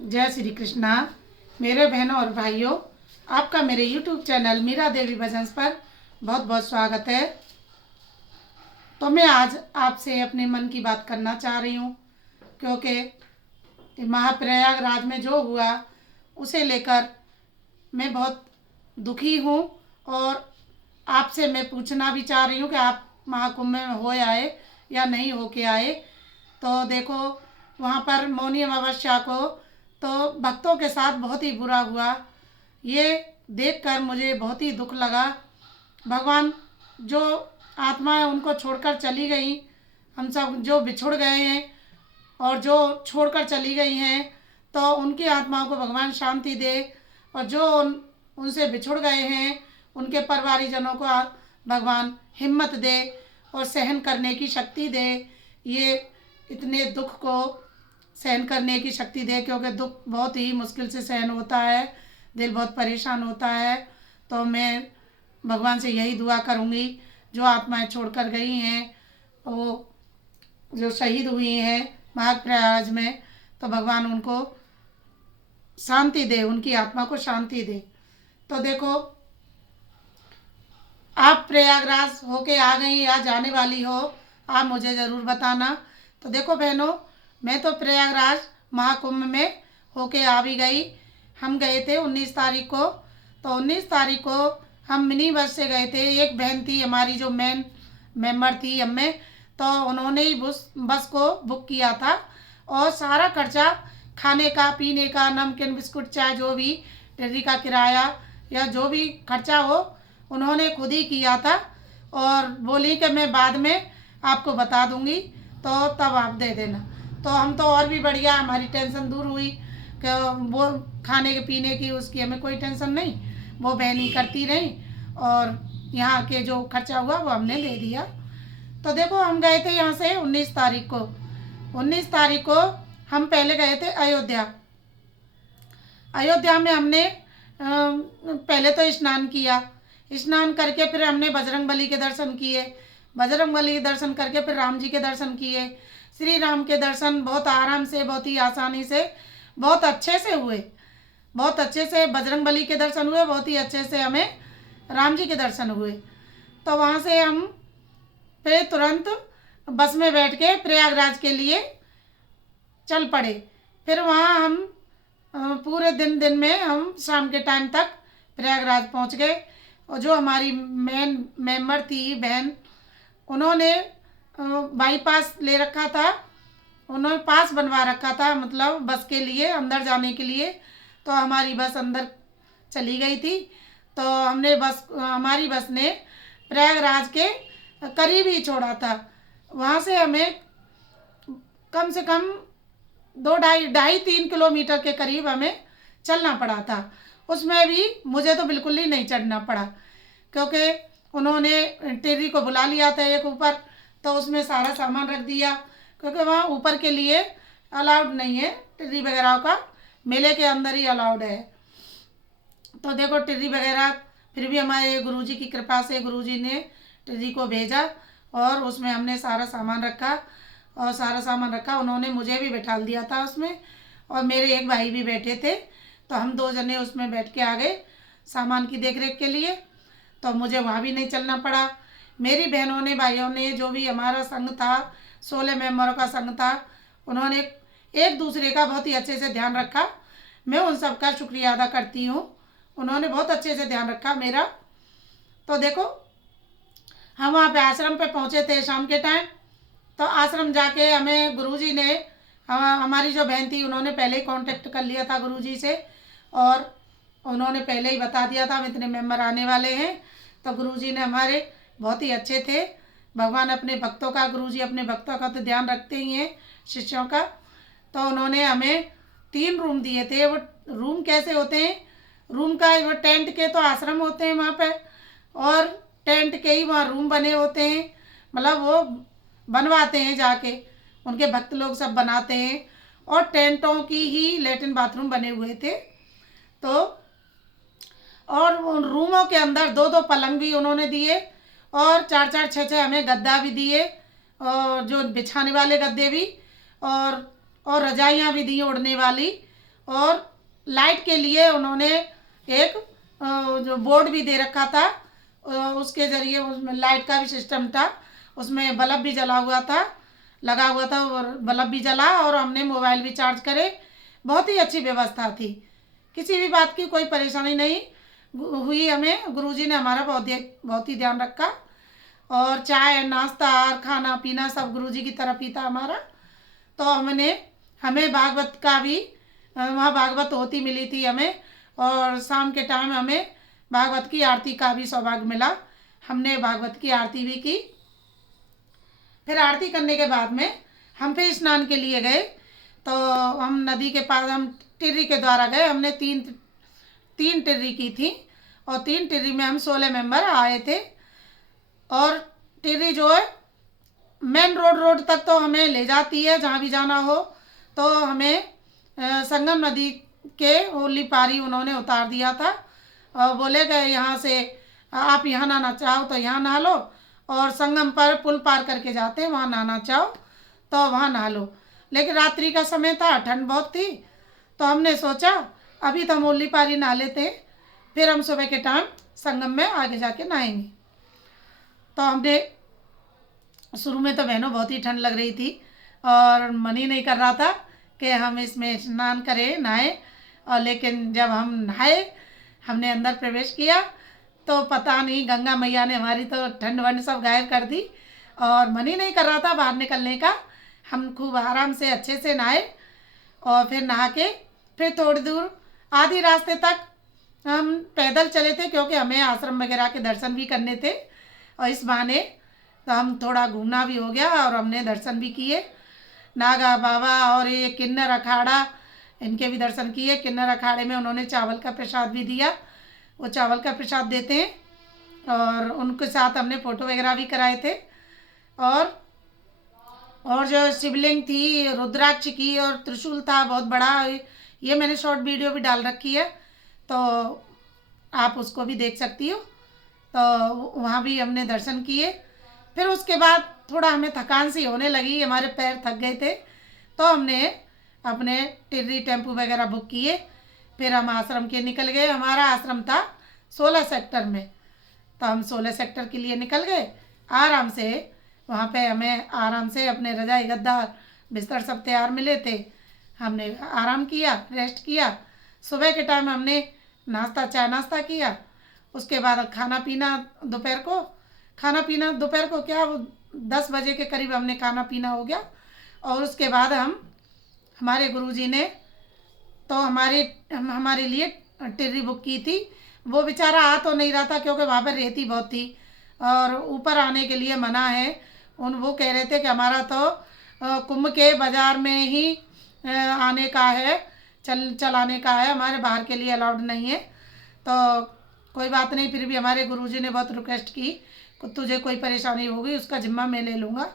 जय श्री कृष्णा। मेरे बहनों और भाइयों, आपका मेरे YouTube चैनल मीरा देवी भजन्स पर बहुत बहुत स्वागत है। तो मैं आज आपसे अपने मन की बात करना चाह रही हूँ, क्योंकि महाप्रयागराज में जो हुआ उसे लेकर मैं बहुत दुखी हूँ और आपसे मैं पूछना भी चाह रही हूँ कि आप महाकुंभ में हो आए या नहीं होके आए। तो देखो, वहाँ पर मौनी अमावस्या को तो भक्तों के साथ बहुत ही बुरा हुआ। ये देखकर मुझे बहुत ही दुख लगा। भगवान जो आत्माएं उनको छोड़कर चली गई, हम सब जो बिछुड़ गए हैं और जो छोड़कर चली गई हैं, तो उनकी आत्माओं को भगवान शांति दे। और जो उनसे बिछुड़ गए हैं उनके परिवारीजनों को भगवान हिम्मत दे और सहन करने की शक्ति दे। ये इतने दुख को सहन करने की शक्ति दे, क्योंकि दुख बहुत ही मुश्किल से सहन होता है, दिल बहुत परेशान होता है। तो मैं भगवान से यही दुआ करूँगी, जो आत्माएं छोड़कर गई हैं, वो जो शहीद हुई हैं महाप्रयाग में, तो भगवान उनको शांति दे, उनकी आत्मा को शांति दे। तो देखो, आप प्रयागराज होके आ गई या जाने वाली हो, आप मुझे ज़रूर बताना। तो देखो बहनों, मैं तो प्रयागराज महाकुंभ में होके आ भी गई। हम गए थे 19 तारीख को। तो 19 तारीख को हम मिनी बस से गए थे। एक बहन थी हमारी जो मेन मेंबर थी हमें, तो उन्होंने ही बस को बुक किया था और सारा खर्चा खाने का, पीने का, नमकीन, बिस्कुट, चाय, जो भी ट्रेन का किराया या जो भी खर्चा हो, उन्होंने खुद ही किया था। और बोली कि मैं बाद में आपको बता दूंगी, तो तब आप दे देना। तो हम तो और भी बढ़िया, हमारी टेंशन दूर हुई कि वो खाने के पीने की उसकी हमें कोई टेंशन नहीं, वो बहन ही करती रही और यहाँ के जो खर्चा हुआ वो हमने दे दिया। तो देखो, हम गए थे यहाँ से 19 तारीख को। 19 तारीख को हम पहले गए थे अयोध्या। अयोध्या में हमने पहले तो स्नान किया। स्नान करके फिर हमने बजरंगबली के दर्शन किए। बजरंगबली के दर्शन करके फिर राम जी के दर्शन किए। श्री राम के दर्शन बहुत आराम से, बहुत ही आसानी से, बहुत अच्छे से हुए। बहुत अच्छे से बजरंगबली के दर्शन हुए, बहुत ही अच्छे से हमें राम जी के दर्शन हुए। तो वहाँ से हम फिर तुरंत बस में बैठ के प्रयागराज के लिए चल पड़े। फिर वहाँ हम पूरे दिन में हम शाम के टाइम तक प्रयागराज पहुँच गए। और जो हमारी मेन मेंबर थी बहन, उन्होंने बाईपास ले रखा था, उन्होंने पास बनवा रखा था, मतलब बस के लिए अंदर जाने के लिए। तो हमारी बस अंदर चली गई थी। तो हमारी बस ने प्रयागराज के करीब ही छोड़ा था। वहाँ से हमें कम से कम 2-2.5-3 किलोमीटर के करीब हमें चलना पड़ा था। उसमें भी मुझे तो बिल्कुल ही नहीं चढ़ना पड़ा, क्योंकि उन्होंने टेरी को बुला लिया था एक ऊपर, तो उसमें सारा सामान रख दिया, क्योंकि वहाँ ऊपर के लिए अलाउड नहीं है टेरी वगैरह का, मेले के अंदर ही अलाउड है। तो देखो, टेरी वगैरह फिर भी हमारे गुरुजी की कृपा से गुरुजी ने टेरी को भेजा और उसमें हमने सारा सामान रखा। और सारा सामान रखा, उन्होंने मुझे भी बैठा दिया था उसमें, और मेरे एक भाई भी बैठे थे। तो हम 2 जने उसमें बैठ के आ गए सामान की देख रेख के लिए। तो मुझे वहाँ भी नहीं चलना पड़ा। मेरी बहनों ने, भाइयों ने, जो भी हमारा संघ था, 16 मेंबरों का संघ था, उन्होंने एक दूसरे का बहुत ही अच्छे से ध्यान रखा। मैं उन सब का शुक्रिया अदा करती हूँ, उन्होंने बहुत अच्छे से ध्यान रखा मेरा। तो देखो, हम वहाँ पे आश्रम पे पहुँचे थे शाम के टाइम। तो आश्रम जाके हमें गुरुजी ने, हमारी जो बहन थी, उन्होंने पहले ही कांटेक्ट कर लिया था गुरुजी से, और उन्होंने पहले ही बता दिया था हम इतने मेंबर आने वाले हैं। तो गुरुजी ने हमारे बहुत ही अच्छे थे। भगवान अपने भक्तों का, गुरुजी अपने भक्तों का तो ध्यान रखते ही हैं, शिष्यों का। तो उन्होंने हमें 3 रूम दिए थे। वो रूम कैसे होते हैं, रूम का वो टेंट के तो आश्रम होते हैं वहाँ पे, और टेंट के ही वहाँ रूम बने होते हैं, मतलब वो बनवाते हैं जाके, उनके भक्त लोग सब बनाते हैं। और टेंटों की ही लेटरिन बाथरूम बने हुए थे। तो और उन रूमों के अंदर 2-2 पलंग भी उन्होंने दिए, और 4-4, 6-6 हमें गद्दा भी दिए, और जो बिछाने वाले गद्दे भी, और रजाइयाँ भी दी ओढ़ने वाली। और लाइट के लिए उन्होंने एक जो बोर्ड भी दे रखा था, उसके ज़रिए उसमें लाइट का भी सिस्टम था, उसमें बल्ब भी जला हुआ था, लगा हुआ था, और बल्ब भी जला और हमने मोबाइल भी चार्ज करे। बहुत ही अच्छी व्यवस्था थी, किसी भी बात की कोई परेशानी नहीं हुई हमें। गुरुजी ने हमारा बहुत ही ध्यान रखा, और चाय नाश्ता और खाना पीना सब गुरुजी की तरफ ही था हमारा। तो हमें भागवत का भी वहाँ भागवत होती मिली थी हमें, और शाम के टाइम हमें भागवत की आरती का भी सौभाग्य मिला। हमने भागवत की आरती भी की। फिर आरती करने के बाद में हम फिर स्नान के लिए गए। तो हम नदी के पास, हम टिर्री के द्वारा गए। हमने तीन टिर्री की थी, और 3 टिर्री में हम 16 मेंबर आए थे। और टिर्री जो है मेन रोड तक तो हमें ले जाती है, जहाँ भी जाना हो। तो हमें संगम नदी के ओली पारी उन्होंने उतार दिया था, और बोले गए यहाँ से आप यहाँ नहाना चाहो तो यहाँ नहा लो, और संगम पर पुल पार करके जाते हैं, वहाँ नहाना चाहो तो वहाँ नहा लो। लेकिन रात्रि का समय था, ठंड बहुत थी, तो हमने सोचा अभी तो हम ओली पारी नहा लेते हैं, फिर हम सुबह के टाइम संगम में आगे जाके नहाएंगे। तो हमने शुरू में तो बहनों बहुत ही ठंड लग रही थी, और मन ही नहीं कर रहा था कि हम इसमें स्नान करें, नहाए। और लेकिन जब हम नहाए, हमने अंदर प्रवेश किया, तो पता नहीं गंगा मैया ने हमारी तो ठंड वंड सब गायब कर दी, और मन ही नहीं कर रहा था बाहर निकलने का। हम खूब आराम से अच्छे से नहाए, और फिर नहा के फिर थोड़ी दूर आधी रास्ते तक हम पैदल चले थे, क्योंकि हमें आश्रम वगैरह के दर्शन भी करने थे, और इस बहाने तो हम थोड़ा घूमना भी हो गया, और हमने दर्शन भी किए। नागा बाबा और ये किन्नर अखाड़ा, इनके भी दर्शन किए। किन्नर अखाड़े में उन्होंने चावल का प्रसाद भी दिया, वो चावल का प्रसाद देते हैं, और उनके साथ हमने फ़ोटो वगैरह भी कराए थे। और जो शिवलिंग थी रुद्राक्ष की, और त्रिशूल था बहुत बड़ा, ये मैंने शॉर्ट वीडियो भी डाल रखी है, तो आप उसको भी देख सकती हो। तो वहाँ भी हमने दर्शन किए। फिर उसके बाद थोड़ा हमें थकान सी होने लगी, हमारे पैर थक गए थे, तो हमने अपने टिर्री टेम्पू वगैरह बुक किए। फिर हम आश्रम के निकल गए। हमारा आश्रम था 16 सेक्टर में, तो हम 16 सेक्टर के लिए निकल गए आराम से। वहाँ पे हमें आराम से अपने रजाई गद्दा बिस्तर सब तैयार मिले थे, हमने आराम किया, रेस्ट किया। सुबह के टाइम हमने चाय नाश्ता किया। उसके बाद खाना पीना दोपहर को क्या, वो 10 बजे के करीब हमने खाना पीना हो गया। और उसके बाद हमारे गुरुजी ने तो हमारे लिए टिर्री बुक की थी। वो बेचारा आ तो नहीं रहा था, क्योंकि वहाँ पर रेती बहुत थी, और ऊपर आने के लिए मना है। वो कह रहे थे कि हमारा तो कुंभ के बाज़ार में ही आने का है, चलाने का है, हमारे बाहर के लिए अलाउड नहीं है। तो कोई बात नहीं, फिर भी हमारे गुरुजी ने बहुत रिक्वेस्ट की कि तुझे कोई परेशानी होगी उसका जिम्मा मैं ले लूँगा,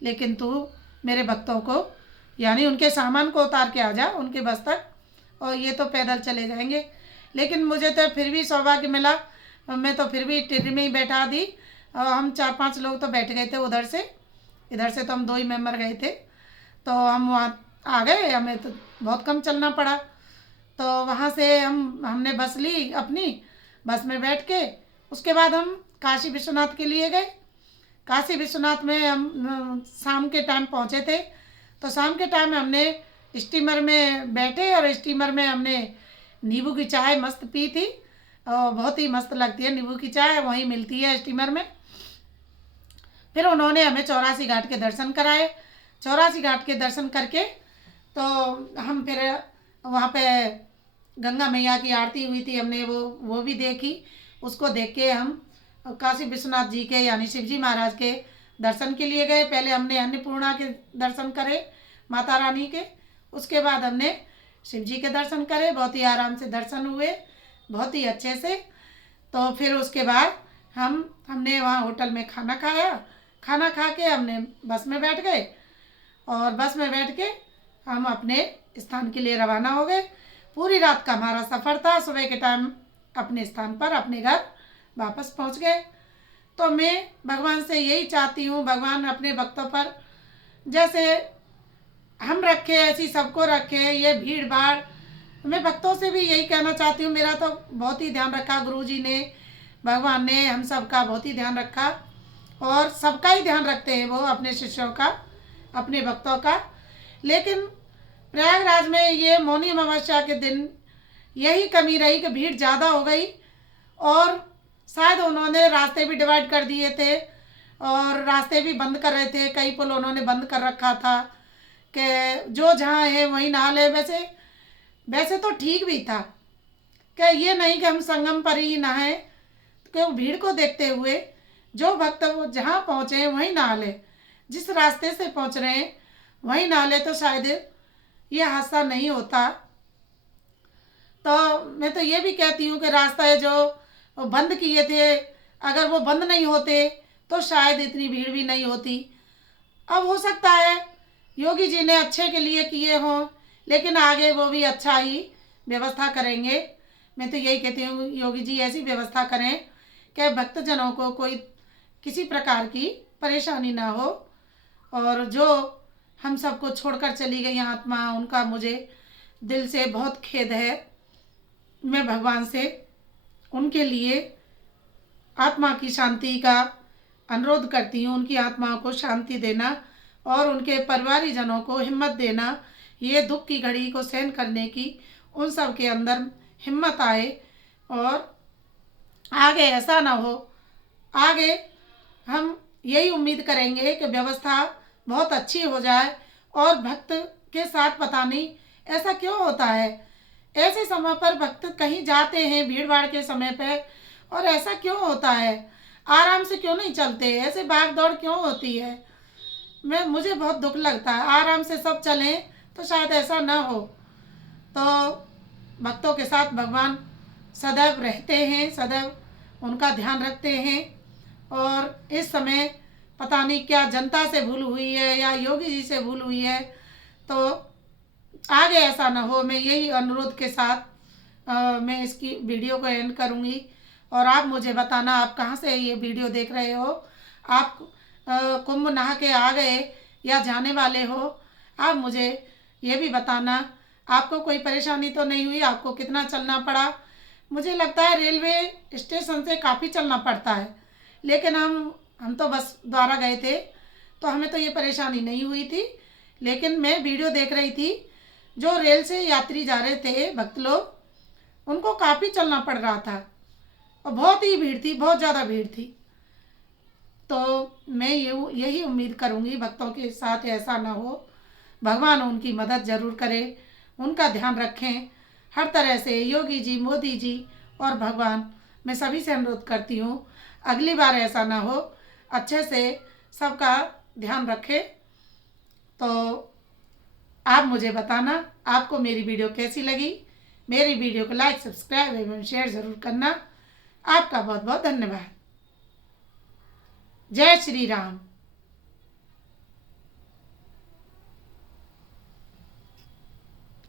लेकिन तू मेरे भक्तों को, यानी उनके सामान को उतार के आ जा उनके बस तक, और ये तो पैदल चले जाएंगे। लेकिन मुझे तो फिर भी सौभाग्य मिला, मैं तो फिर भी टिर्री में ही बैठा दी। और हम 4-5 लोग तो बैठ गए थे उधर से, इधर से तो हम 2 ही मेंबर गए थे। तो हम वहाँ आ गए, हमें तो बहुत कम चलना पड़ा। तो वहाँ से हमने बस ली, अपनी बस में बैठ के उसके बाद हम काशी विश्वनाथ के लिए गए। काशी विश्वनाथ में हम शाम के टाइम पहुँचे थे। तो शाम के टाइम हमने स्टीमर में बैठे, और स्टीमर में हमने नींबू की चाय मस्त पी थी, और बहुत ही मस्त लगती है नींबू की चाय, वहीं मिलती है स्टीमर में। फिर उन्होंने हमें 84 घाट के दर्शन कराए। 84 घाट के दर्शन करके तो हम फिर वहाँ पे गंगा मैया की आरती हुई थी, हमने वो भी देखी। उसको देख के हम काशी विश्वनाथ जी के, यानी शिव जी महाराज के दर्शन के लिए गए। पहले हमने अन्नपूर्णा के दर्शन करे, माता रानी के। उसके बाद हमने शिव जी के दर्शन करे, बहुत ही आराम से दर्शन हुए, बहुत ही अच्छे से। तो फिर उसके बाद हमने वहाँ होटल में खाना खाया। खाना खा के हमने बस में बैठ गए, और बस में बैठ के हम अपने स्थान के लिए रवाना हो गए। पूरी रात का हमारा सफ़र था। सुबह के टाइम अपने स्थान पर, अपने घर वापस पहुंच गए। तो मैं भगवान से यही चाहती हूँ, भगवान अपने भक्तों पर जैसे हम रखे ऐसी सबको रखे। ये भीड़ भाड़ तो मैं भक्तों से भी यही कहना चाहती हूँ, मेरा तो बहुत ही ध्यान रखा गुरु जी ने, भगवान ने, हम सबका बहुत ही ध्यान रखा, और सबका ही ध्यान रखते हैं वो, अपने शिष्यों का, अपने भक्तों का। लेकिन प्रयागराज में ये मौनी अमावस्या के दिन यही कमी रही कि भीड़ ज़्यादा हो गई, और शायद उन्होंने रास्ते भी डिवाइड कर दिए थे और रास्ते भी बंद कर रहे थे, कई पुल उन्होंने बंद कर रखा था कि जो जहाँ है वहीं नहा ले। वैसे वैसे तो ठीक भी था कि ये नहीं कि हम संगम पर ही नहाएं, क्योंकि भीड़ को देखते हुए जो भक्त जहाँ पहुँचे हैं वहीं नहा ले, जिस रास्ते से पहुँच रहे हैं वहीं नहा ले, तो शायद ये हादसा नहीं होता। तो मैं तो ये भी कहती हूँ कि रास्ता जो बंद किए थे, अगर वो बंद नहीं होते तो शायद इतनी भीड़ भी नहीं होती। अब हो सकता है योगी जी ने अच्छे के लिए किए हों, लेकिन आगे वो भी अच्छा ही व्यवस्था करेंगे। मैं तो यही कहती हूँ योगी जी ऐसी व्यवस्था करें कि भक्तजनों को कोई किसी प्रकार की परेशानी ना हो, और जो हम सबको छोड़कर चली गई आत्मा, उनका मुझे दिल से बहुत खेद है। मैं भगवान से उनके लिए आत्मा की शांति का अनुरोध करती हूँ, उनकी आत्मा को शांति देना और उनके परिवारीजनों को हिम्मत देना, ये दुख की घड़ी को सहन करने की उन सब के अंदर हिम्मत आए, और आगे ऐसा ना हो। आगे हम यही उम्मीद करेंगे कि व्यवस्था बहुत अच्छी हो जाए, और भक्त के साथ पता नहीं ऐसा क्यों होता है, ऐसे समय पर भक्त कहीं जाते हैं भीड़ भाड़ के समय पे, और ऐसा क्यों होता है, आराम से क्यों नहीं चलते, ऐसे भाग दौड़ क्यों होती है। मुझे बहुत दुख लगता है, आराम से सब चलें तो शायद ऐसा ना हो। तो भक्तों के साथ भगवान सदैव रहते हैं, सदैव उनका ध्यान रखते हैं, और इस समय पता नहीं क्या जनता से भूल हुई है या योगी जी से भूल हुई है, तो आगे ऐसा ना हो। मैं यही अनुरोध के साथ मैं इसकी वीडियो को एंड करूँगी, और आप मुझे बताना आप कहाँ से ये वीडियो देख रहे हो, आप कुंभ नहा के आ गए या जाने वाले हो, आप मुझे ये भी बताना आपको कोई परेशानी तो नहीं हुई, आपको कितना चलना पड़ा। मुझे लगता है रेलवे स्टेशन से काफ़ी चलना पड़ता है, लेकिन हम तो बस द्वारा गए थे तो हमें तो ये परेशानी नहीं हुई थी। लेकिन मैं वीडियो देख रही थी, जो रेल से यात्री जा रहे थे भक्त लोग, उनको काफ़ी चलना पड़ रहा था, और बहुत ही भीड़ थी, बहुत ज़्यादा भीड़ थी। तो मैं यही उम्मीद करूँगी भक्तों के साथ ऐसा ना हो, भगवान उनकी मदद ज़रूर करे, उनका ध्यान रखें हर तरह से। योगी जी, मोदी जी और भगवान, मैं सभी से अनुरोध करती हूँ अगली बार ऐसा ना हो, अच्छे से सबका ध्यान रखें। तो आप मुझे बताना आपको मेरी वीडियो कैसी लगी। मेरी वीडियो को लाइक, सब्सक्राइब एवं शेयर ज़रूर करना। आपका बहुत बहुत धन्यवाद। जय श्री राम।